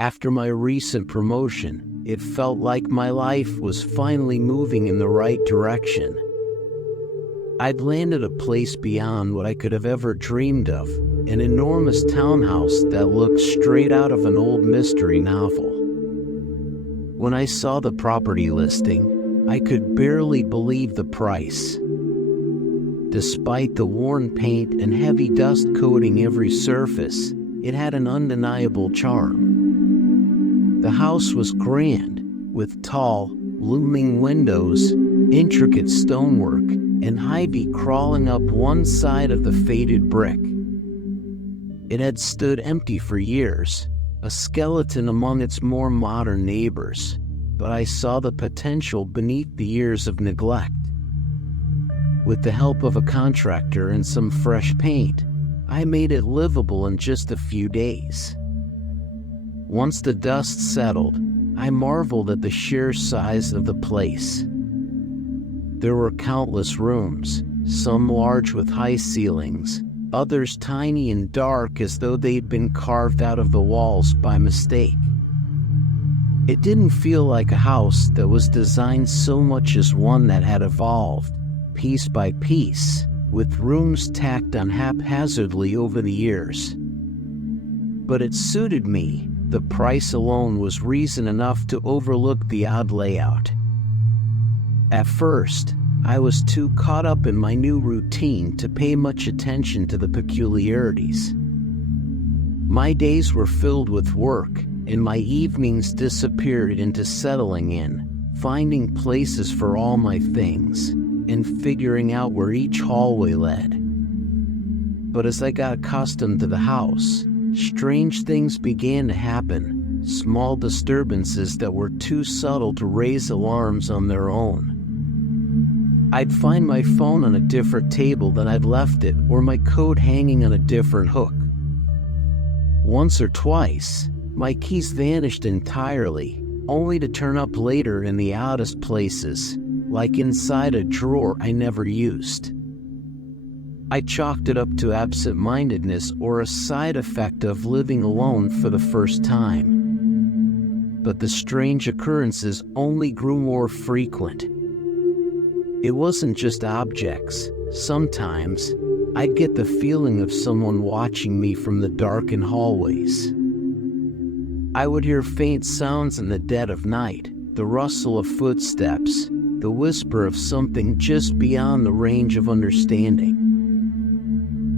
After my recent promotion, it felt like my life was finally moving in the right direction. I'd landed a place beyond what I could have ever dreamed of, an enormous townhouse that looked straight out of an old mystery novel. When I saw the property listing, I could barely believe the price. Despite the worn paint and heavy dust coating every surface, it had an undeniable charm. The house was grand, with tall, looming windows, intricate stonework, and ivy crawling up one side of the faded brick. It had stood empty for years, a skeleton among its more modern neighbors, but I saw the potential beneath the years of neglect. With the help of a contractor and some fresh paint, I made it livable in just a few days. Once the dust settled, I marveled at the sheer size of the place. There were countless rooms, some large with high ceilings, others tiny and dark as though they'd been carved out of the walls by mistake. It didn't feel like a house that was designed so much as one that had evolved, piece by piece, with rooms tacked on haphazardly over the years. But it suited me. The price alone was reason enough to overlook the odd layout. At first, I was too caught up in my new routine to pay much attention to the peculiarities. My days were filled with work, and my evenings disappeared into settling in, finding places for all my things, and figuring out where each hallway led. But as I got accustomed to the house, strange things began to happen, small disturbances that were too subtle to raise alarms on their own. I'd find my phone on a different table than I'd left it, or my coat hanging on a different hook. Once or twice, my keys vanished entirely, only to turn up later in the oddest places, like inside a drawer I never used. I chalked it up to absent-mindedness or a side effect of living alone for the first time. But the strange occurrences only grew more frequent. It wasn't just objects. Sometimes, I'd get the feeling of someone watching me from the darkened hallways. I would hear faint sounds in the dead of night, the rustle of footsteps, the whisper of something just beyond the range of understanding.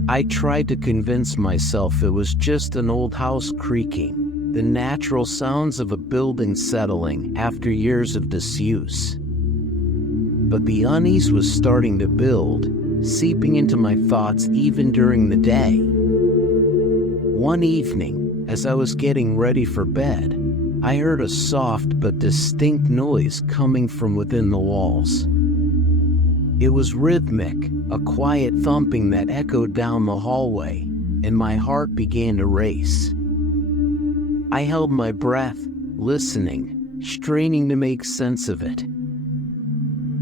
I tried to convince myself it was just an old house creaking, the natural sounds of a building settling after years of disuse. But the unease was starting to build, seeping into my thoughts even during the day. One evening, as I was getting ready for bed, I heard a soft but distinct noise coming from within the walls. It was rhythmic, a quiet thumping that echoed down the hallway, and my heart began to race. I held my breath, listening, straining to make sense of it.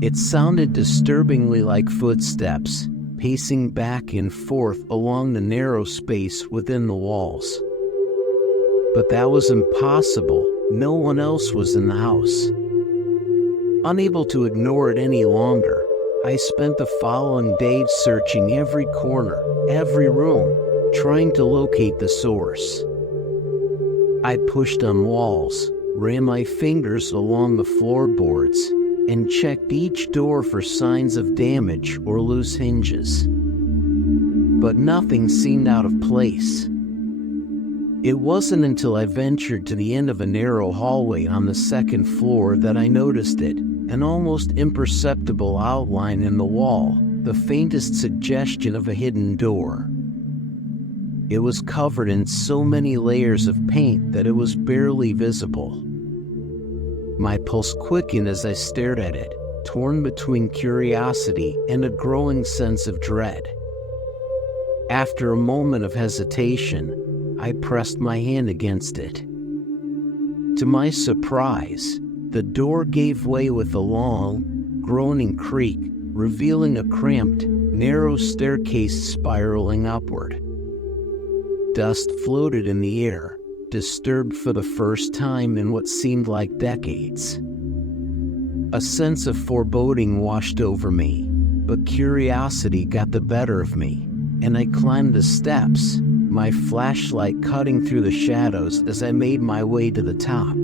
It sounded disturbingly like footsteps, pacing back and forth along the narrow space within the walls. But that was impossible. No one else was in the house. Unable to ignore it any longer, I spent the following days searching every corner, every room, trying to locate the source. I pushed on walls, ran my fingers along the floorboards, and checked each door for signs of damage or loose hinges. But nothing seemed out of place. It wasn't until I ventured to the end of a narrow hallway on the second floor that I noticed it, an almost imperceptible outline in the wall, the faintest suggestion of a hidden door. It was covered in so many layers of paint that it was barely visible. My pulse quickened as I stared at it, torn between curiosity and a growing sense of dread. After a moment of hesitation, I pressed my hand against it. To my surprise, the door gave way with a long, groaning creak, revealing a cramped, narrow staircase spiraling upward. Dust floated in the air, disturbed for the first time in what seemed like decades. A sense of foreboding washed over me, but curiosity got the better of me, and I climbed the steps, my flashlight cutting through the shadows as I made my way to the top.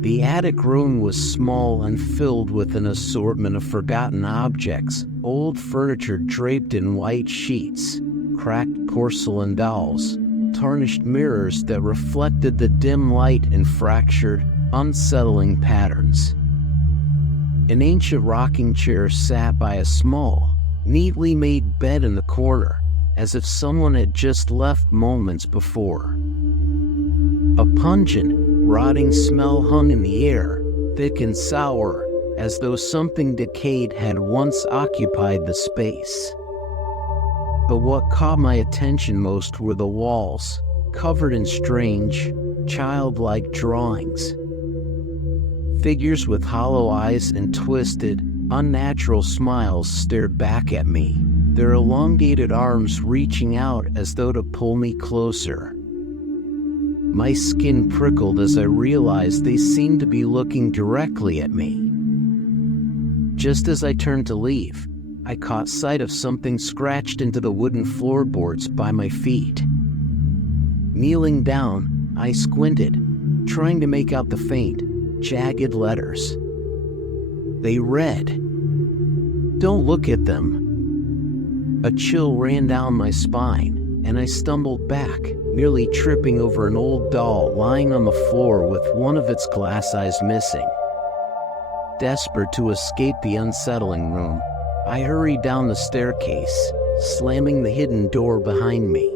The attic room was small and filled with an assortment of forgotten objects, old furniture draped in white sheets, cracked porcelain dolls, tarnished mirrors that reflected the dim light in fractured, unsettling patterns. An ancient rocking chair sat by a small, neatly made bed in the corner, as if someone had just left moments before. A pungent, rotting smell hung in the air, thick and sour, as though something decayed had once occupied the space. But what caught my attention most were the walls, covered in strange, childlike drawings. Figures with hollow eyes and twisted, unnatural smiles stared back at me, their elongated arms reaching out as though to pull me closer. My skin prickled as I realized they seemed to be looking directly at me. Just as I turned to leave, I caught sight of something scratched into the wooden floorboards by my feet. Kneeling down, I squinted, trying to make out the faint, jagged letters. They read, "Don't look at them." A chill ran down my spine, and I stumbled back, nearly tripping over an old doll lying on the floor with one of its glass eyes missing. Desperate to escape the unsettling room, I hurried down the staircase, slamming the hidden door behind me.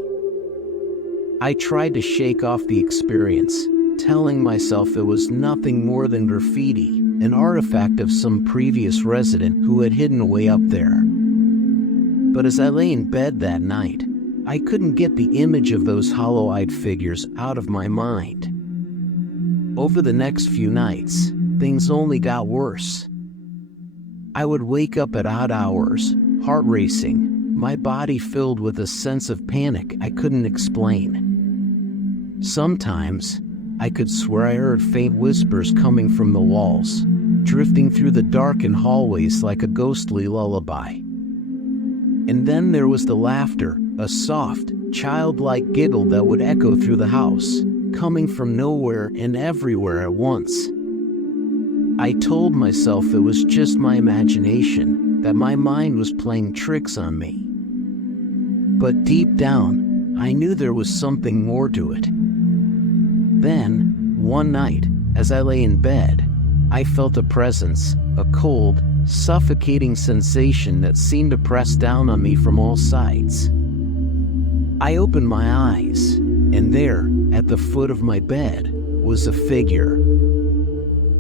I tried to shake off the experience, telling myself it was nothing more than graffiti, an artifact of some previous resident who had hidden away up there. But as I lay in bed that night, I couldn't get the image of those hollow-eyed figures out of my mind. Over the next few nights, things only got worse. I would wake up at odd hours, heart racing, my body filled with a sense of panic I couldn't explain. Sometimes, I could swear I heard faint whispers coming from the walls, drifting through the darkened hallways like a ghostly lullaby. And then there was the laughter, a soft, childlike giggle that would echo through the house, coming from nowhere and everywhere at once. I told myself it was just my imagination, that my mind was playing tricks on me. But deep down, I knew there was something more to it. Then, one night, as I lay in bed, I felt a presence, a cold, suffocating sensation that seemed to press down on me from all sides. I opened my eyes, and there, at the foot of my bed, was a figure.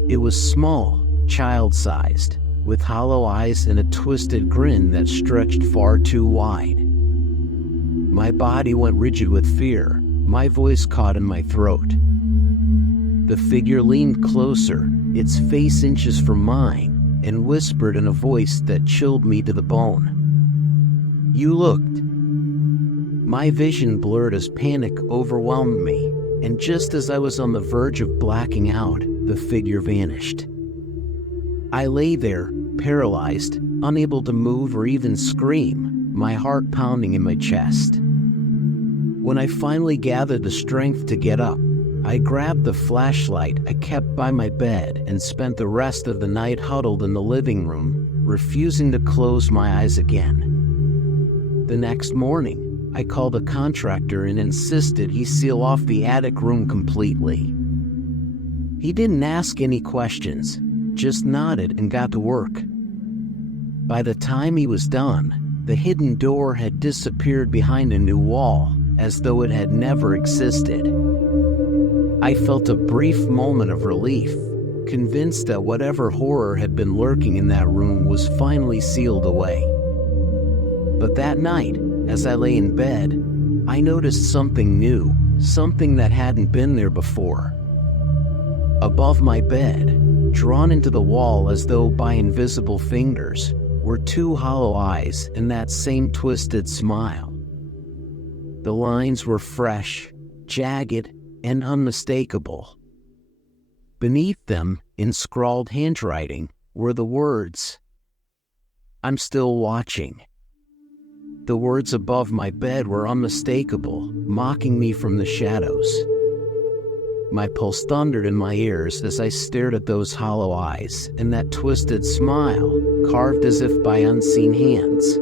It was small, child-sized, with hollow eyes and a twisted grin that stretched far too wide. My body went rigid with fear, my voice caught in my throat. The figure leaned closer, its face inches from mine, and whispered in a voice that chilled me to the bone. "You looked." My vision blurred as panic overwhelmed me, and just as I was on the verge of blacking out, the figure vanished. I lay there, paralyzed, unable to move or even scream, my heart pounding in my chest. When I finally gathered the strength to get up, I grabbed the flashlight I kept by my bed and spent the rest of the night huddled in the living room, refusing to close my eyes again. The next morning, I called a contractor and insisted he seal off the attic room completely. He didn't ask any questions, just nodded and got to work. By the time he was done, the hidden door had disappeared behind a new wall, as though it had never existed. I felt a brief moment of relief, convinced that whatever horror had been lurking in that room was finally sealed away. But that night, as I lay in bed, I noticed something new, something that hadn't been there before. Above my bed, drawn into the wall as though by invisible fingers, were two hollow eyes and that same twisted smile. The lines were fresh, jagged, and unmistakable. Beneath them, in scrawled handwriting, were the words, "I'm still watching." The words above my bed were unmistakable, mocking me from the shadows. My pulse thundered in my ears as I stared at those hollow eyes and that twisted smile, carved as if by unseen hands.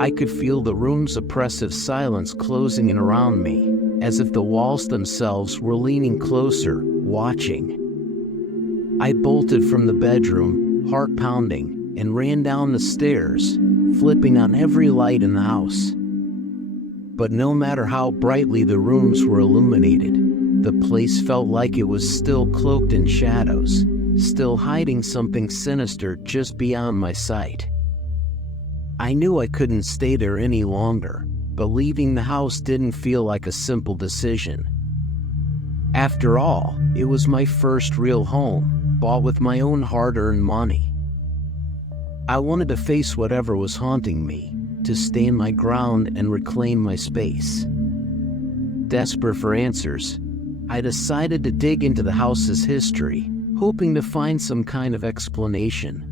I could feel the room's oppressive silence closing in around me, as if the walls themselves were leaning closer, watching. I bolted from the bedroom, heart pounding, and ran down the stairs, flipping on every light in the house. But no matter how brightly the rooms were illuminated, the place felt like it was still cloaked in shadows, still hiding something sinister just beyond my sight. I knew I couldn't stay there any longer, but leaving the house didn't feel like a simple decision. After all, it was my first real home, bought with my own hard-earned money. I wanted to face whatever was haunting me, to stand my ground and reclaim my space. Desperate for answers, I decided to dig into the house's history, hoping to find some kind of explanation.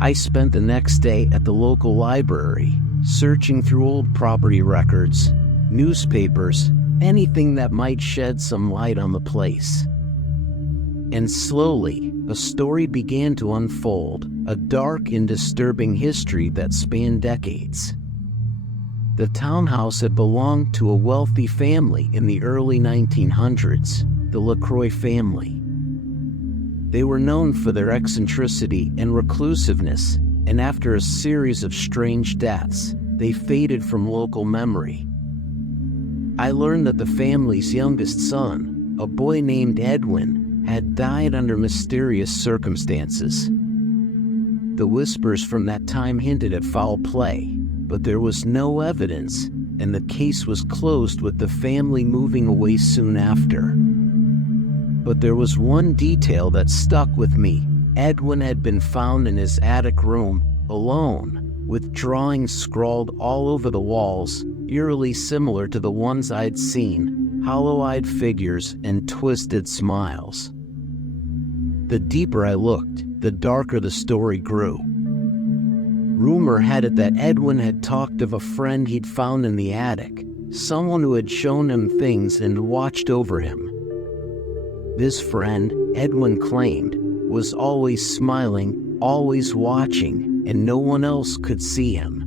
I spent the next day at the local library, searching through old property records, newspapers, anything that might shed some light on the place. And slowly, a story began to unfold, a dark and disturbing history that spanned decades. The townhouse had belonged to a wealthy family in the early 1900s, the LaCroix family. They were known for their eccentricity and reclusiveness, and after a series of strange deaths, they faded from local memory. I learned that the family's youngest son, a boy named Edwin, had died under mysterious circumstances. The whispers from that time hinted at foul play, but there was no evidence, and the case was closed with the family moving away soon after. But there was one detail that stuck with me. Edwin had been found in his attic room, alone, with drawings scrawled all over the walls, eerily similar to the ones I'd seen, hollow-eyed figures and twisted smiles. The deeper I looked, the darker the story grew. Rumor had it that Edwin had talked of a friend he'd found in the attic, someone who had shown him things and watched over him. This friend, Edwin claimed, was always smiling, always watching, and no one else could see him.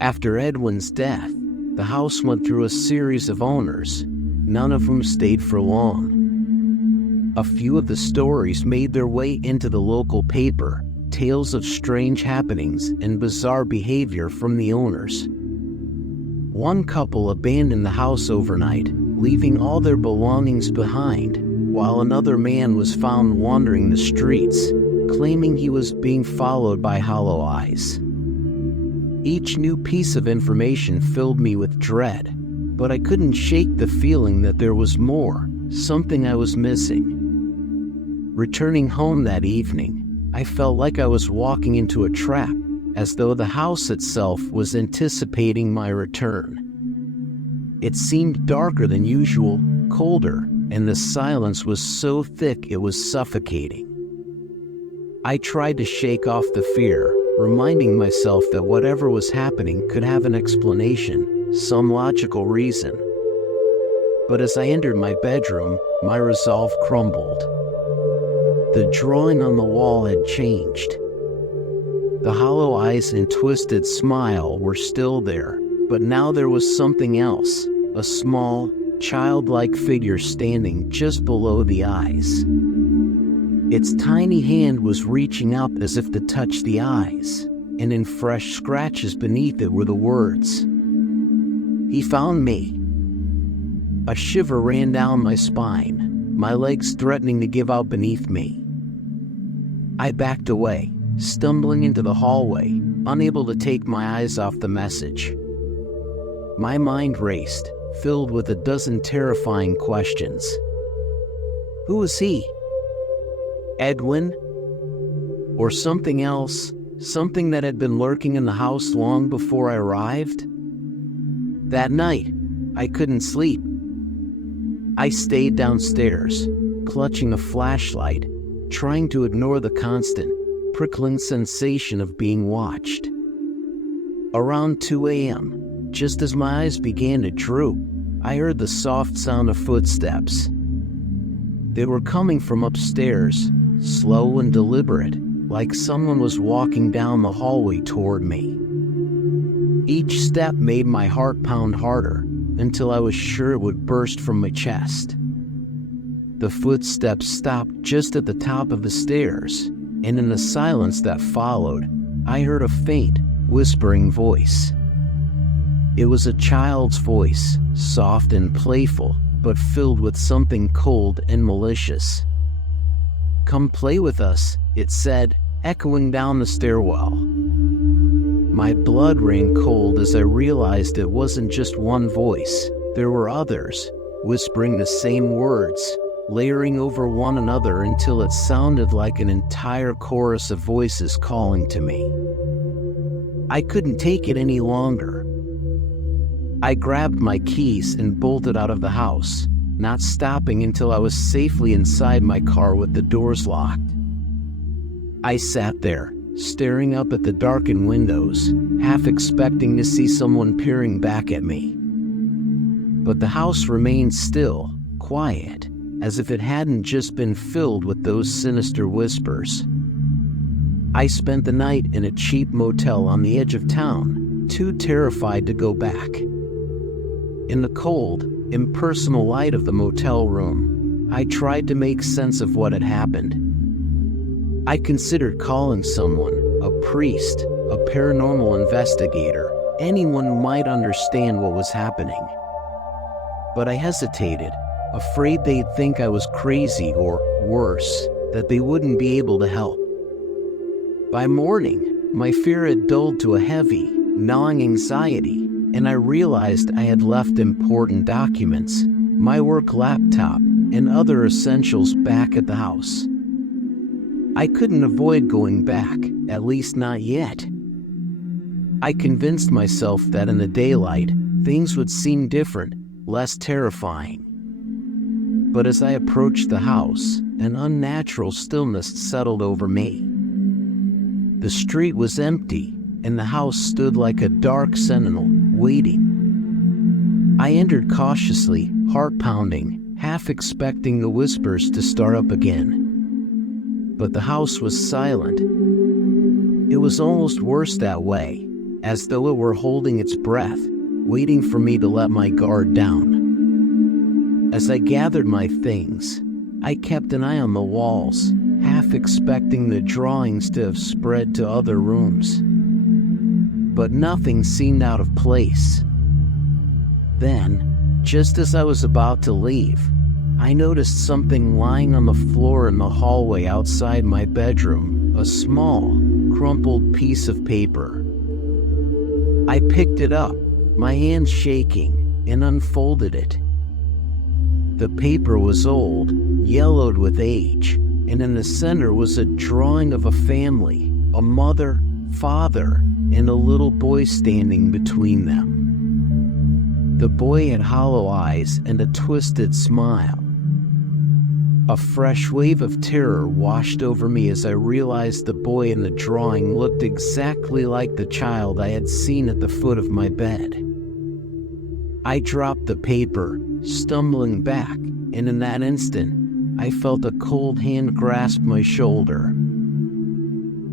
After Edwin's death, the house went through a series of owners, none of whom stayed for long. A few of the stories made their way into the local paper, tales of strange happenings and bizarre behavior from the owners. One couple abandoned the house overnight, leaving all their belongings behind, while another man was found wandering the streets, claiming he was being followed by hollow eyes. Each new piece of information filled me with dread, but I couldn't shake the feeling that there was more, something I was missing. Returning home that evening, I felt like I was walking into a trap, as though the house itself was anticipating my return. It seemed darker than usual, colder, and the silence was so thick it was suffocating. I tried to shake off the fear, reminding myself that whatever was happening could have an explanation, some logical reason. But as I entered my bedroom, my resolve crumbled. The drawing on the wall had changed. The hollow eyes and twisted smile were still there, but now there was something else, a small, childlike figure standing just below the eyes. Its tiny hand was reaching up as if to touch the eyes, and in fresh scratches beneath it were the words, "He found me." A shiver ran down my spine, my legs threatening to give out beneath me. I backed away, stumbling into the hallway, unable to take my eyes off the message. My mind raced, filled with a dozen terrifying questions. Who was he? Edwin? Or something else, something that had been lurking in the house long before I arrived? That night, I couldn't sleep. I stayed downstairs, clutching a flashlight, trying to ignore the constant, prickling sensation of being watched. Around 2 a.m., just as my eyes began to droop, I heard the soft sound of footsteps. They were coming from upstairs, slow and deliberate, like someone was walking down the hallway toward me. Each step made my heart pound harder, until I was sure it would burst from my chest. The footsteps stopped just at the top of the stairs, and in the silence that followed, I heard a faint, whispering voice. It was a child's voice, soft and playful, but filled with something cold and malicious. "Come play with us," it said, echoing down the stairwell. My blood ran cold as I realized it wasn't just one voice. There were others, whispering the same words, layering over one another until it sounded like an entire chorus of voices calling to me. I couldn't take it any longer. I grabbed my keys and bolted out of the house, not stopping until I was safely inside my car with the doors locked. I sat there, staring up at the darkened windows, half expecting to see someone peering back at me. But the house remained still, quiet, as if it hadn't just been filled with those sinister whispers. I spent the night in a cheap motel on the edge of town, too terrified to go back. In the cold, impersonal light of the motel room, I tried to make sense of what had happened. I considered calling someone, a priest, a paranormal investigator, anyone who might understand what was happening. But I hesitated, afraid they'd think I was crazy or, worse, that they wouldn't be able to help. By morning, my fear had dulled to a heavy, gnawing anxiety, and I realized I had left important documents, my work laptop, and other essentials back at the house. I couldn't avoid going back, at least not yet. I convinced myself that in the daylight, things would seem different, less terrifying. But as I approached the house, an unnatural stillness settled over me. The street was empty, and the house stood like a dark sentinel, waiting. I entered cautiously, heart pounding, half expecting the whispers to start up again. But the house was silent. It was almost worse that way, as though it were holding its breath, waiting for me to let my guard down. As I gathered my things, I kept an eye on the walls, half expecting the drawings to have spread to other rooms. But nothing seemed out of place. Then, just as I was about to leave, I noticed something lying on the floor in the hallway outside my bedroom, a small, crumpled piece of paper. I picked it up, my hands shaking, and unfolded it. The paper was old, yellowed with age, and in the center was a drawing of a family, a mother, father, and a little boy standing between them. The boy had hollow eyes and a twisted smile. A fresh wave of terror washed over me as I realized the boy in the drawing looked exactly like the child I had seen at the foot of my bed. I dropped the paper, stumbling back, and in that instant, I felt a cold hand grasp my shoulder.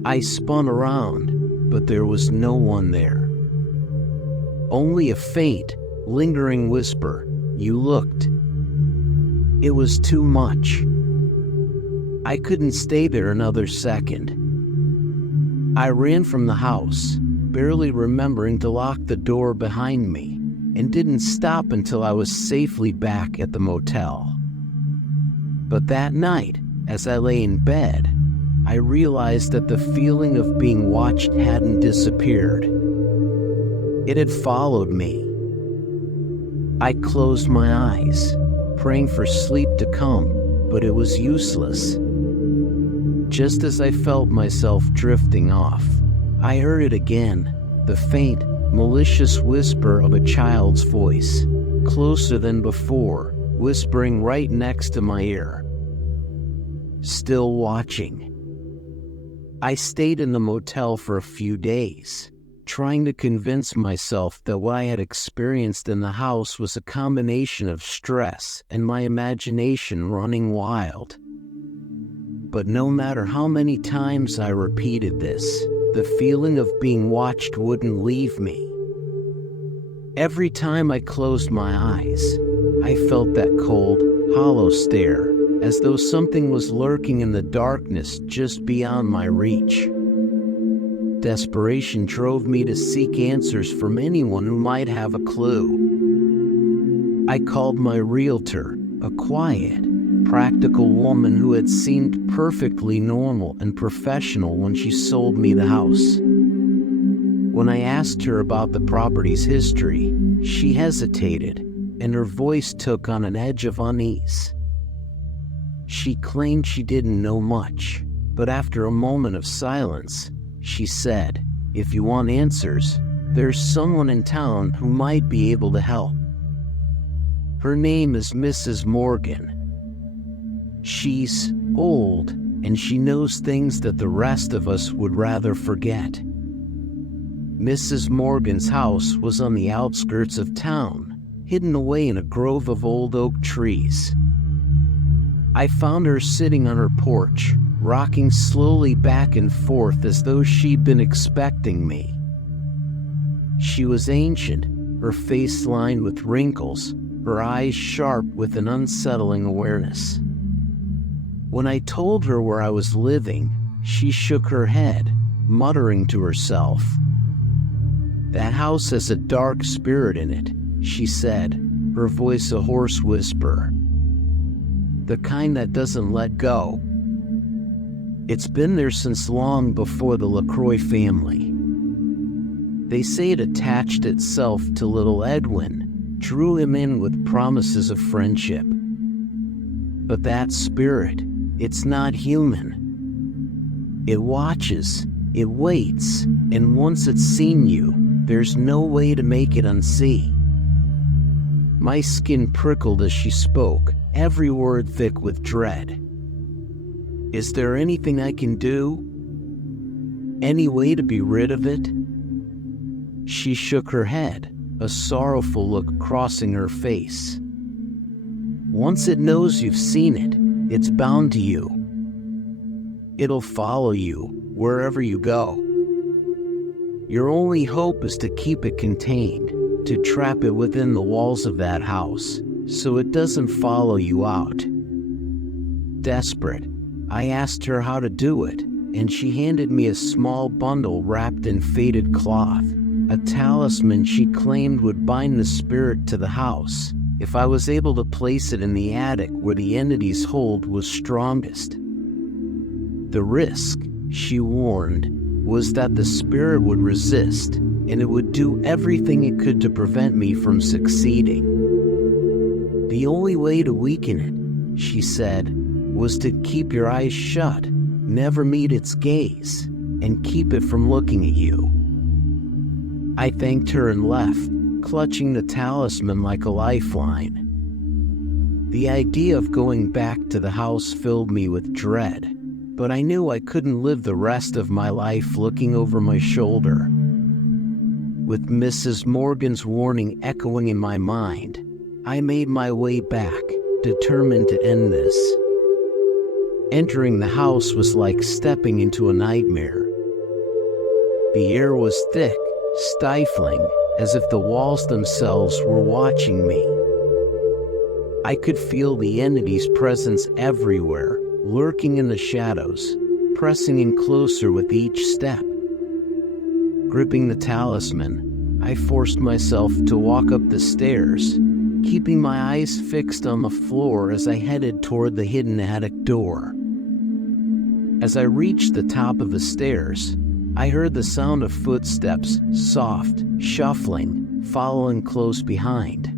I spun around, but there was no one there. Only a faint, lingering whisper, "You looked." It was too much. I couldn't stay there another second. I ran from the house, barely remembering to lock the door behind me, and didn't stop until I was safely back at the motel. But that night, as I lay in bed, I realized that the feeling of being watched hadn't disappeared. It had followed me. I closed my eyes, praying for sleep to come, but it was useless. Just as I felt myself drifting off, I heard it again, the faint, malicious whisper of a child's voice, closer than before, whispering right next to my ear. Still watching. I stayed in the motel for a few days, trying to convince myself that what I had experienced in the house was a combination of stress and my imagination running wild. But no matter how many times I repeated this, the feeling of being watched wouldn't leave me. Every time I closed my eyes, I felt that cold, hollow stare, as though something was lurking in the darkness just beyond my reach. Desperation drove me to seek answers from anyone who might have a clue. I called my realtor, a quiet, practical woman who had seemed perfectly normal and professional when she sold me the house. When I asked her about the property's history, she hesitated, and her voice took on an edge of unease. She claimed she didn't know much, but after a moment of silence, she said, "If you want answers, there's someone in town who might be able to help. Her name is Mrs. Morgan. She's old, and she knows things that the rest of us would rather forget." Mrs. Morgan's house was on the outskirts of town, hidden away in a grove of old oak trees. I found her sitting on her porch, rocking slowly back and forth as though she'd been expecting me. She was ancient, her face lined with wrinkles, her eyes sharp with an unsettling awareness. When I told her where I was living, she shook her head, muttering to herself. "That house has a dark spirit in it," she said, her voice a hoarse whisper. "The kind that doesn't let go. It's been there since long before the LaCroix family. They say it attached itself to little Edwin, drew him in with promises of friendship. But that spirit, it's not human. It watches, it waits, and once it's seen you, there's no way to make it unsee." My skin prickled as she spoke, every word thick with dread. "Is there anything I can do? Any way to be rid of it?" She shook her head, a sorrowful look crossing her face. "Once it knows you've seen it, it's bound to you. It'll follow you wherever you go. Your only hope is to keep it contained, to trap it within the walls of that house, so it doesn't follow you out." Desperate, I asked her how to do it, and she handed me a small bundle wrapped in faded cloth, a talisman she claimed would bind the spirit to the house if I was able to place it in the attic where the entity's hold was strongest. The risk, she warned, was that the spirit would resist, and it would do everything it could to prevent me from succeeding. The only way to weaken it, she said, was to keep your eyes shut, never meet its gaze, and keep it from looking at you. I thanked her and left, clutching the talisman like a lifeline. The idea of going back to the house filled me with dread, but I knew I couldn't live the rest of my life looking over my shoulder. With Mrs. Morgan's warning echoing in my mind, I made my way back, determined to end this. Entering the house was like stepping into a nightmare. The air was thick, stifling, as if the walls themselves were watching me. I could feel the entity's presence everywhere, lurking in the shadows, pressing in closer with each step. Gripping the talisman, I forced myself to walk up the stairs, keeping my eyes fixed on the floor as I headed toward the hidden attic door. As I reached the top of the stairs, I heard the sound of footsteps, soft, shuffling, following close behind.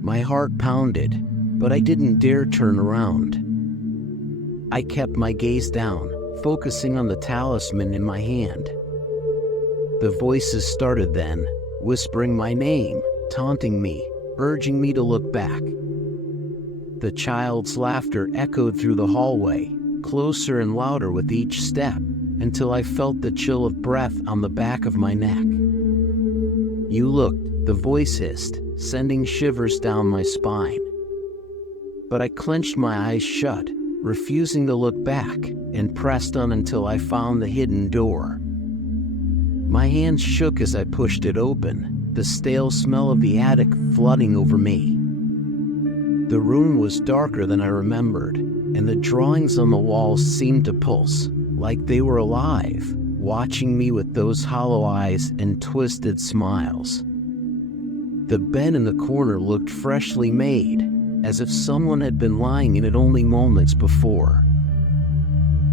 My heart pounded, but I didn't dare turn around. I kept my gaze down, focusing on the talisman in my hand. The voices started then, whispering my name, taunting me, urging me to look back. The child's laughter echoed through the hallway, closer and louder with each step, until I felt the chill of breath on the back of my neck. "You looked," the voice hissed, sending shivers down my spine. But I clenched my eyes shut, refusing to look back, and pressed on until I found the hidden door. My hands shook as I pushed it open, the stale smell of the attic flooding over me. The room was darker than I remembered, and the drawings on the walls seemed to pulse, like they were alive, watching me with those hollow eyes and twisted smiles. The bed in the corner looked freshly made, as if someone had been lying in it only moments before.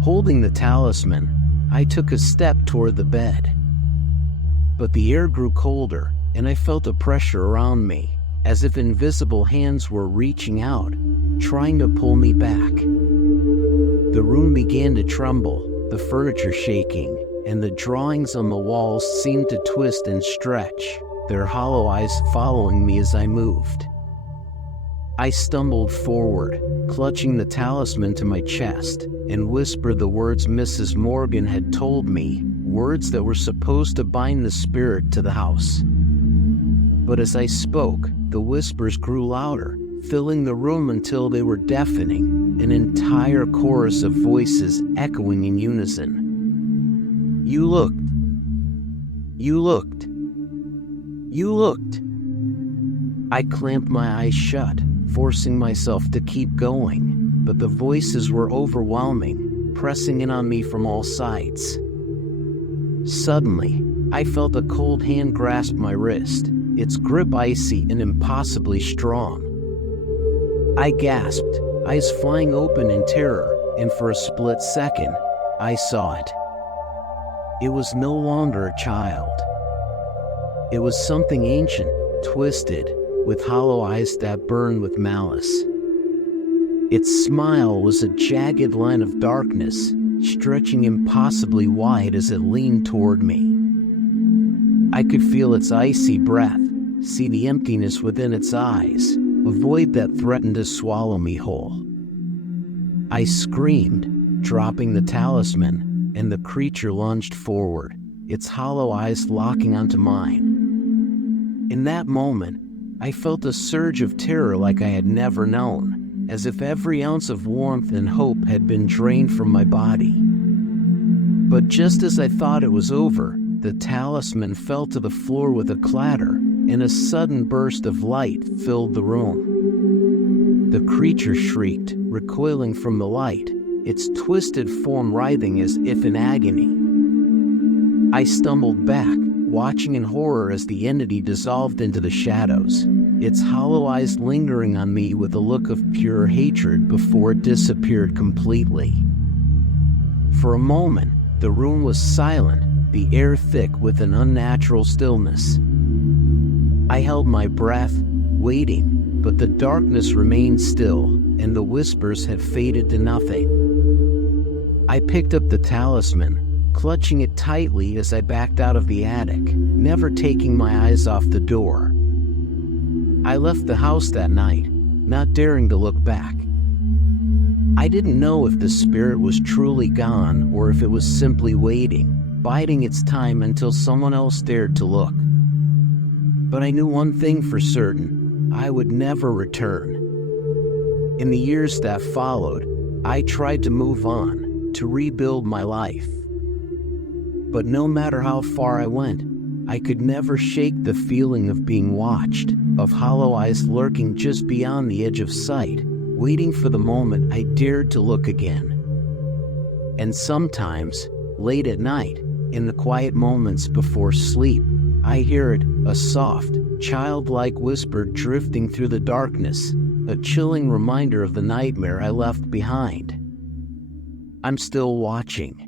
Holding the talisman, I took a step toward the bed. But the air grew colder, and I felt a pressure around me, as if invisible hands were reaching out, trying to pull me back. The room began to tremble, the furniture shaking, and the drawings on the walls seemed to twist and stretch, their hollow eyes following me as I moved. I stumbled forward, clutching the talisman to my chest, and whispered the words Mrs. Morgan had told me, words that were supposed to bind the spirit to the house. But as I spoke, the whispers grew louder, filling the room until they were deafening, an entire chorus of voices echoing in unison. "You looked. You looked. You looked." I clamped my eyes shut, forcing myself to keep going, but the voices were overwhelming, pressing in on me from all sides. Suddenly, I felt a cold hand grasp my wrist, its grip icy and impossibly strong. I gasped, eyes flying open in terror, and for a split second, I saw it. It was no longer a child. It was something ancient, twisted, with hollow eyes that burned with malice. Its smile was a jagged line of darkness, stretching impossibly wide as it leaned toward me. I could feel its icy breath, see the emptiness within its eyes, a void that threatened to swallow me whole. I screamed, dropping the talisman, and the creature lunged forward, its hollow eyes locking onto mine. In that moment, I felt a surge of terror like I had never known, as if every ounce of warmth and hope had been drained from my body. But just as I thought it was over, the talisman fell to the floor with a clatter, and a sudden burst of light filled the room. The creature shrieked, recoiling from the light, its twisted form writhing as if in agony. I stumbled back, watching in horror as the entity dissolved into the shadows, its hollow eyes lingering on me with a look of pure hatred before it disappeared completely. For a moment, the room was silent, the air thick with an unnatural stillness. I held my breath, waiting, but the darkness remained still, and the whispers had faded to nothing. I picked up the talisman, clutching it tightly as I backed out of the attic, never taking my eyes off the door. I left the house that night, not daring to look back. I didn't know if the spirit was truly gone or if it was simply waiting, biding its time until someone else dared to look. But I knew one thing for certain: I would never return. In the years that followed, I tried to move on, to rebuild my life. But no matter how far I went, I could never shake the feeling of being watched, of hollow eyes lurking just beyond the edge of sight, waiting for the moment I dared to look again. And sometimes, late at night, in the quiet moments before sleep, I hear it, a soft, childlike whisper drifting through the darkness, a chilling reminder of the nightmare I left behind. I'm still watching.